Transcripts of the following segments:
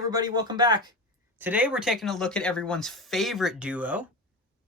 everybody, welcome back. Today we're taking a look at everyone's favorite duo,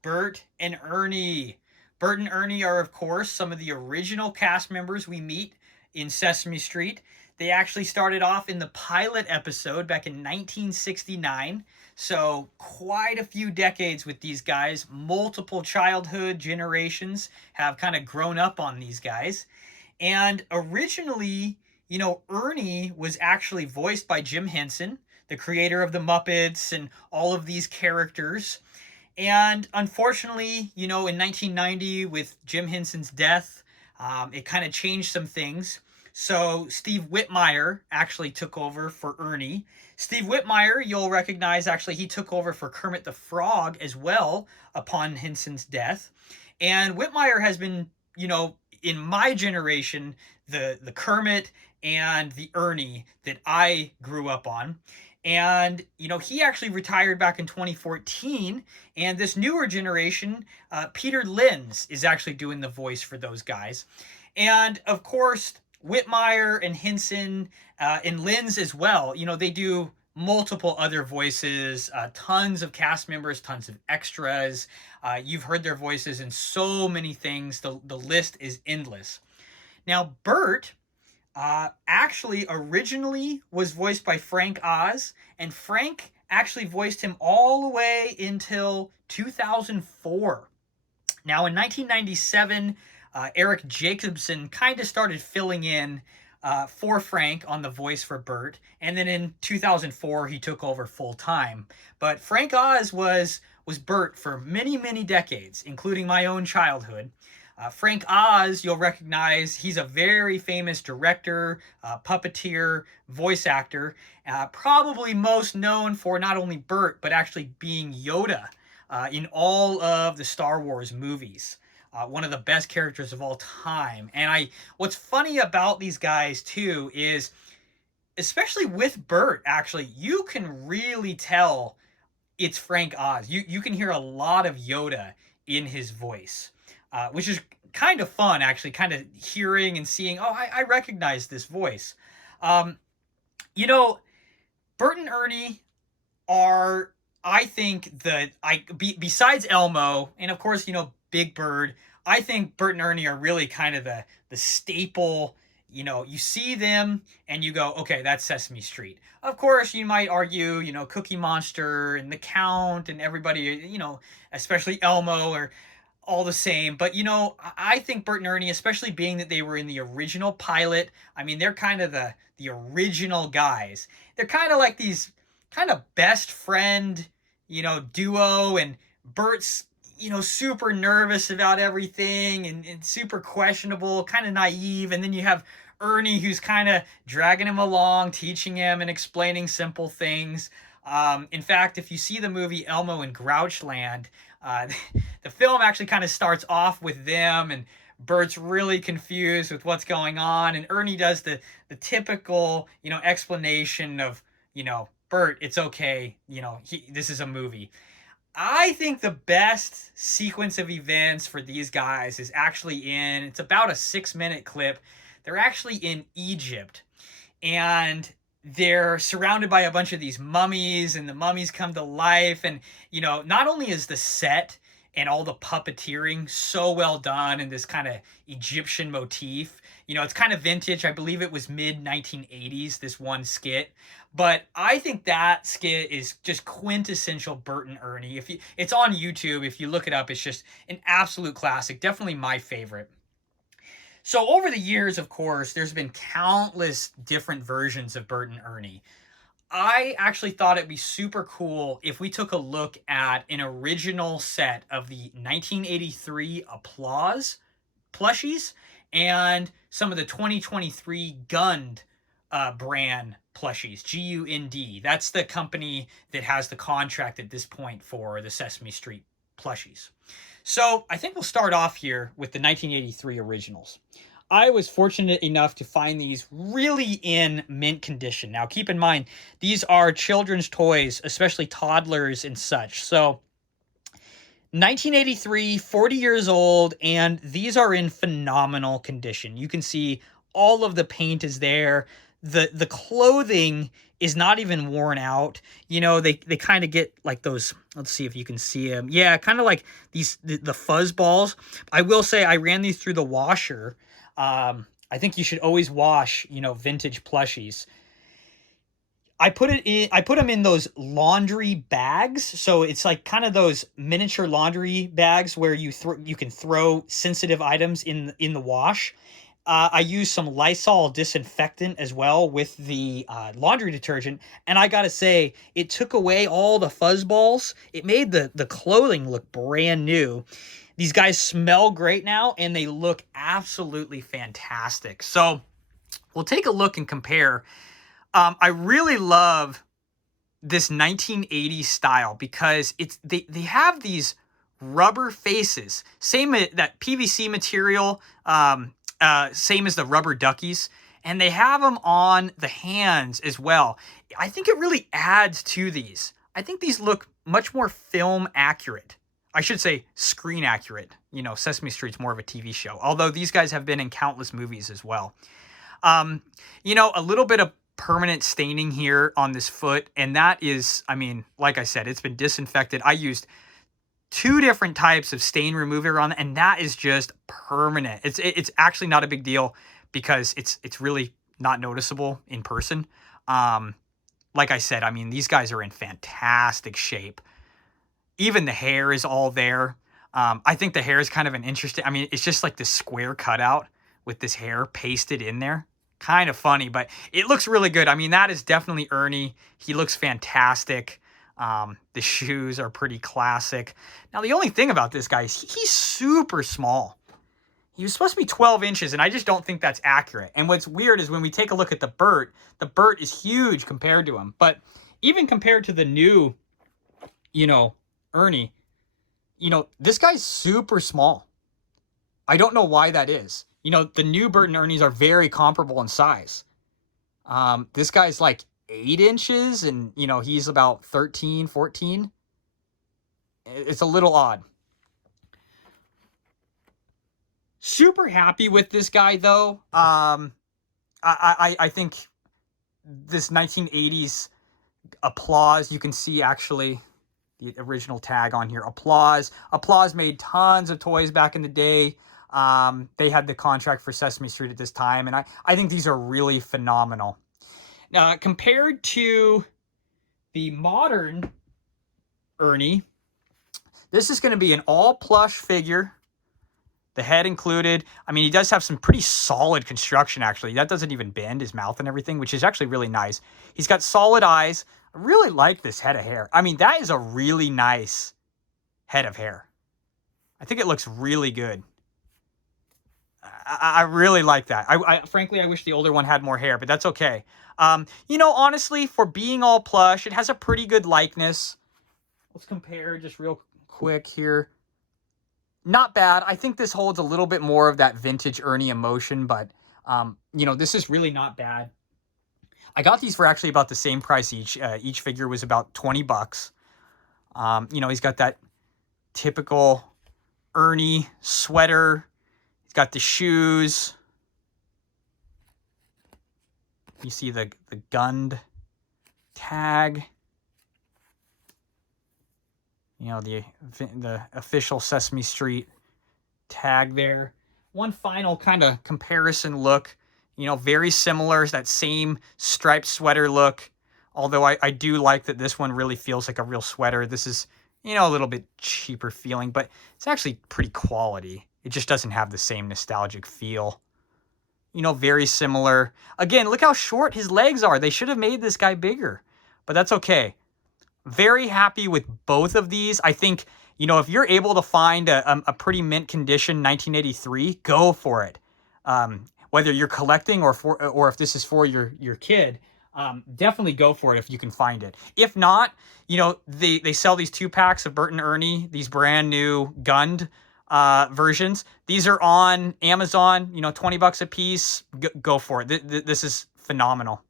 Bert and Ernie. Bert and Ernie are, of course, some of the original cast members we meet in Sesame Street. They actually started off in the pilot episode back in 1969, so quite a few decades with these guys. Multiple childhood generations have kind of grown up on these guys. And originally, Ernie was actually voiced by Jim Henson, the creator of the Muppets and all of these characters. And unfortunately, in 1990, with Jim Henson's death, it kind of changed some things. So Steve Whitmire actually took over for Ernie. Steve Whitmire, you'll recognize, actually, he took over for Kermit the Frog as well upon Henson's death. And Whitmire has been, in my generation, the Kermit and the Ernie that I grew up on. And, he actually retired back in 2014. And this newer generation, Peter Linz is actually doing the voice for those guys. And, of course, Whitmire and Henson and Linz as well, they do multiple other voices, tons of cast members, tons of extras. You've heard their voices in so many things. The list is endless. Now, Bert actually originally was voiced by Frank Oz, and Frank actually voiced him all the way until 2004. Now, in 1997, Eric Jacobson kind of started filling in for Frank on the voice for Bert, and then in 2004 he took over full time. But Frank Oz was Bert for many, many decades, including my own childhood. Frank Oz, you'll recognize, he's a very famous director, puppeteer, voice actor, probably most known for not only Bert, but actually being Yoda in all of the Star Wars movies. One of the best characters of all time. And what's funny about these guys too is, especially with Bert, actually, you can really tell it's Frank Oz. You can hear a lot of Yoda in his voice, which is kind of fun, actually, kind of hearing and seeing, oh, I recognize this voice. Bert and Ernie are, I think, besides Elmo, and of course, Big Bird, I think Bert and Ernie are really kind of the staple. You see them and you go, okay, that's Sesame Street. Of course, you might argue, Cookie Monster and the Count and everybody, especially Elmo, are all the same. But, I think Bert and Ernie, especially being that they were in the original pilot, I mean, they're kind of the original guys. They're kind of like these kind of best friend, duo, and Bert's super nervous about everything and super questionable, kind of naive. And then you have Ernie, who's kind of dragging him along, teaching him and explaining simple things. In fact, if you see the movie Elmo in Grouchland, the film actually kind of starts off with them, and Bert's really confused with what's going on. And Ernie does the typical, explanation of, Bert, it's okay. This is a movie. I think the best sequence of events for these guys is actually it's about a 6-minute clip. They're actually in Egypt, and they're surrounded by a bunch of these mummies, and the mummies come to life. And, not only is the set and all the puppeteering so well done in this kind of Egyptian motif, it's kind of vintage. I believe it was mid 1980s, this one skit. But I think that skit is just quintessential Bert and Ernie. It's on YouTube. If you look it up, it's just an absolute classic. Definitely my favorite. So over the years, of course, there's been countless different versions of Bert and Ernie. I actually thought it'd be super cool if we took a look at an original set of the 1983 Applause plushies and some of the 2023 Gund brand plushies, Gund. That's the company that has the contract at this point for the Sesame Street plushies. So I think we'll start off here with the 1983 originals. I was fortunate enough to find these really in mint condition. Now, keep in mind, these are children's toys, especially toddlers and such. So 1983, 40 years old, and these are in phenomenal condition. You can see all of the paint is there. the clothing is not even worn out. You know, they kind of get like those, let's see if you can see them. Yeah, kind of like the fuzz balls. I will say I ran these through the washer. I think you should always wash, you know, vintage plushies. I put them in those laundry bags. So it's like kind of those miniature laundry bags where you can throw sensitive items in the wash. I use some Lysol disinfectant as well with the laundry detergent, and I gotta say, it took away all the fuzz balls. It made the clothing look brand new. These guys smell great now, and they look absolutely fantastic. So we'll take a look and compare. I really love this 1980s style because they have these rubber faces, same that PVC material, same as the rubber duckies, and they have them on the hands as well. I think it really adds to these. I think these look much more film accurate. I should say screen accurate. You know, Sesame Street's more of a TV show, although these guys have been in countless movies as well. You know, a little bit of permanent staining here on this foot, and that is, I mean, like I said, it's been disinfected. I used 2 different types of stain remover on it, and that is just permanent. It's actually not a big deal because it's really not noticeable in person. Like I said, I mean, these guys are in fantastic shape. Even the hair is all there. I think the hair is kind of an interesting, I mean, it's just like this square cutout with this hair pasted in there. Kind of funny, but it looks really good. I mean, that is definitely Ernie. He looks fantastic. The shoes are pretty classic. Now, the only thing about this guy is he's super small. He was supposed to be 12 inches, and I just don't think that's accurate. And what's weird is when we take a look at the Bert is huge compared to him. But even compared to the new, you know, Ernie, you know, this guy's super small. I don't know why that is. You know, the new Bert and Ernie's are very comparable in size. This guy's like 8 inches and, you know, he's about 13, 14. It's a little odd. Super happy with this guy, though. I think this 1980s Applause, you can see actually the original tag on here. Applause made tons of toys back in the day. They had the contract for Sesame Street at this time, and I think these are really phenomenal. Compared to the modern Ernie, this is going to be an all plush figure, the head included. I mean, he does have some pretty solid construction, actually. That doesn't even bend, his mouth and everything, which is actually really nice. He's got solid eyes. I really like this head of hair. I mean, that is a really nice head of hair. I think it looks really good. I really like that. Frankly, I wish the older one had more hair, but that's okay. You know, honestly, for being all plush, it has a pretty good likeness. Let's compare just real quick here. Not bad. I think this holds a little bit more of that vintage Ernie emotion, but, you know, this is really not bad. I got these for actually about the same price each. Each figure was about $20. You know, he's got that typical Ernie sweater. He's got the shoes. You see the Gund tag. You know, the official Sesame Street tag there. One final kind of comparison look. You know, very similar, that same striped sweater look. Although I do like that this one really feels like a real sweater. This is, you know, a little bit cheaper feeling, but it's actually pretty quality. It just doesn't have the same nostalgic feel. You know, very similar. Again, look how short his legs are. They should have made this guy bigger, but that's okay. Very happy with both of these. I think, you know, if you're able to find a pretty mint condition 1983, go for it. Whether you're collecting or if this is for your kid, definitely go for it if you can find it. If not, you know, they sell these 2-packs of Bert and Ernie, these brand new Gund versions. These are on Amazon, you know, $20 a piece. Go for it. This is phenomenal.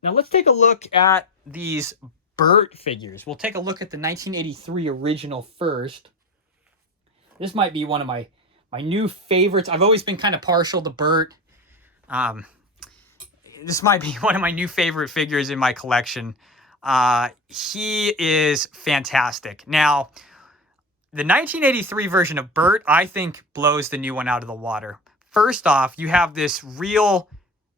Now let's take a look at these Bert figures. We'll take a look at the 1983 original first. This might be one of my new favorites. I've always been kind of partial to Bert. Um, this might be one of my new favorite figures in my collection. He is fantastic. Now, the 1983 version of Bert, I think, blows the new one out of the water. First off, you have this real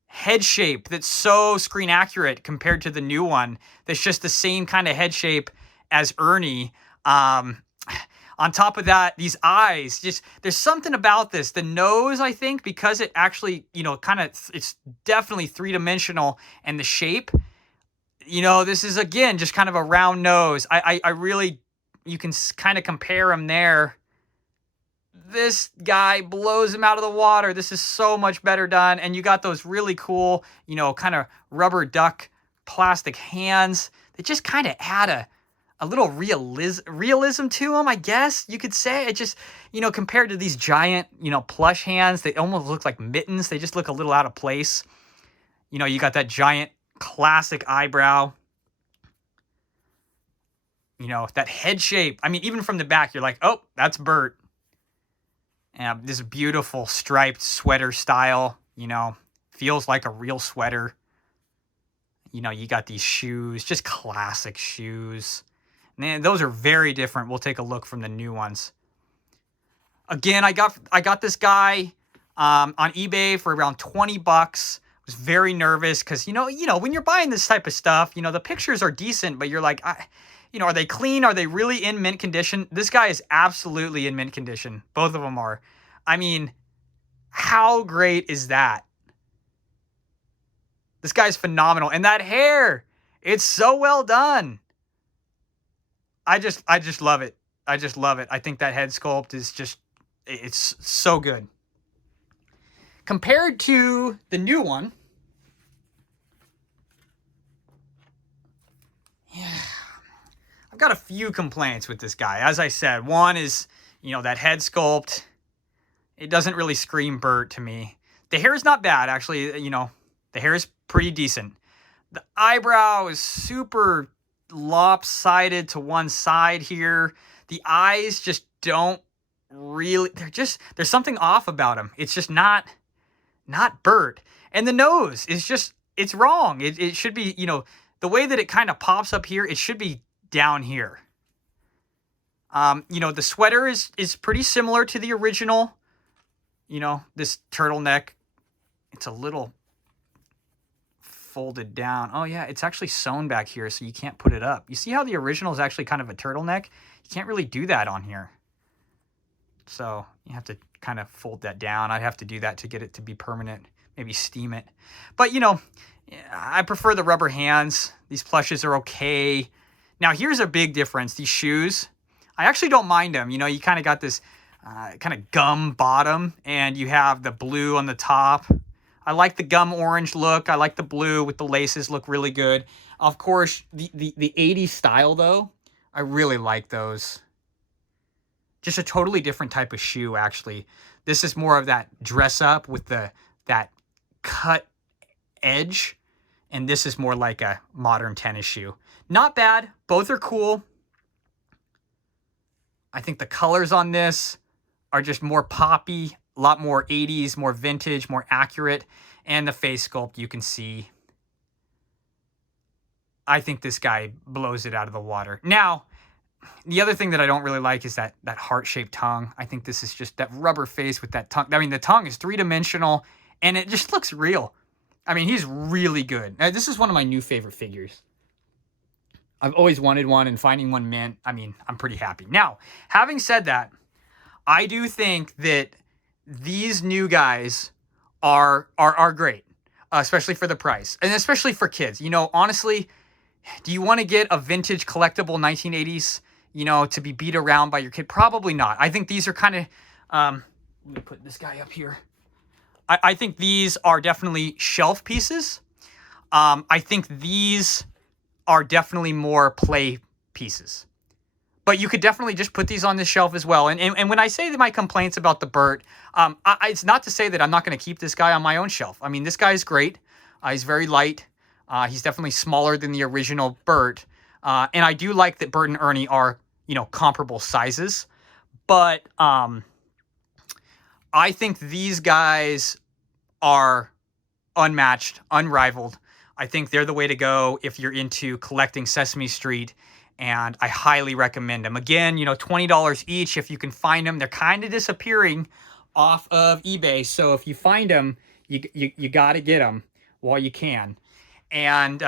head shape that's so screen accurate compared to the new one. That's just the same kind of head shape as Ernie. On top of that, these eyes, just there's something about this. The nose, I think, because it actually, it's definitely three-dimensional, and the shape, this is again just kind of a round nose. I really, you can kind of compare him there. This guy blows him out of the water. This is so much better done. And you got those really cool, kind of rubber duck plastic hands. They just kind of add a little realism to them, I guess you could say. It just, compared to these giant, plush hands, they almost look like mittens. They just look a little out of place. You got that giant classic eyebrow. That head shape. I mean, even from the back, you're like, oh, that's Bert. And this beautiful striped sweater style, feels like a real sweater. You got these shoes, just classic shoes. Man, those are very different. We'll take a look from the new ones. Again, I got this guy on eBay for around $20. I was very nervous because when you're buying this type of stuff, the pictures are decent, but you're like, are they clean? Are they really in mint condition? This guy is absolutely in mint condition. Both of them are. I mean, how great is that? This guy's phenomenal. And that hair, it's so well done. I just love it. I just love it. I think that head sculpt is it's so good. Compared to the new one, yeah, I've got a few complaints with this guy. As I said, one is, that head sculpt. It doesn't really scream Bert to me. The hair is not bad, actually. The hair is pretty decent. The eyebrow is super lopsided to one side here. The eyes just don't really, there's something off about them. It's just not Bert. And the nose is it's wrong. It should be, the way that it kind of pops up here, it should be down here. The sweater is pretty similar to the original. This turtleneck, it's a little folded down. Oh yeah, it's actually sewn back here, so you can't put it up. You see how the original is actually kind of a turtleneck? You can't really do that on here. So you have to kind of fold that down. I'd have to do that to get it to be permanent. Maybe steam it. But, I prefer the rubber hands. These plushes are okay. Now, here's a big difference. These shoes, I actually don't mind them. You kind of got this kind of gum bottom, and you have the blue on the top. I like the gum orange look. I like the blue with the laces, look really good. Of course, the 80s style, though, I really like those. Just a totally different type of shoe, actually. This is more of that dress up with that cut edge, and this is more like a modern tennis shoe. Not bad. Both are cool. I think the colors on this are just more poppy, a lot more 80s, more vintage, more accurate. And the face sculpt, you can see. I think this guy blows it out of the water. Now, the other thing that I don't really like is that heart-shaped tongue. I think this is just that rubber face with that tongue. I mean, the tongue is three-dimensional, and it just looks real. I mean, he's really good. Now, this is one of my new favorite figures. I've always wanted one, and finding one meant, I'm pretty happy. Now, having said that, I do think that these new guys are great, especially for the price, and especially for kids. Honestly, do you want to get a vintage collectible 1980s, to be beat around by your kid? Probably not. I think these are kind of, let me put this guy up here. I think these are definitely shelf pieces. I think these are definitely more play pieces. But you could definitely just put these on this shelf as well. And when I say that my complaints about the Bert, it's not to say that I'm not going to keep this guy on my own shelf. I mean, this guy is great. He's very light. He's definitely smaller than the original Bert. And I do like that Bert and Ernie are, comparable sizes. But I think these guys are unmatched, unrivaled. I think they're the way to go if you're into collecting Sesame Street, and I highly recommend them. Again, you know, $20 each if you can find them. They're kind of disappearing off of eBay, so if you find them, you got to get them while you can. And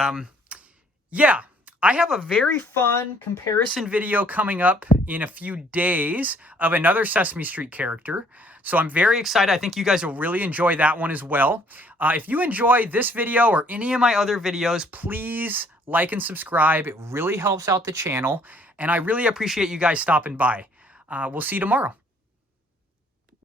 yeah, I have a very fun comparison video coming up in a few days of another Sesame Street character. So I'm very excited. I think you guys will really enjoy that one as well. If you enjoy this video or any of my other videos, please like and subscribe. It really helps out the channel. And I really appreciate you guys stopping by. We'll see you tomorrow.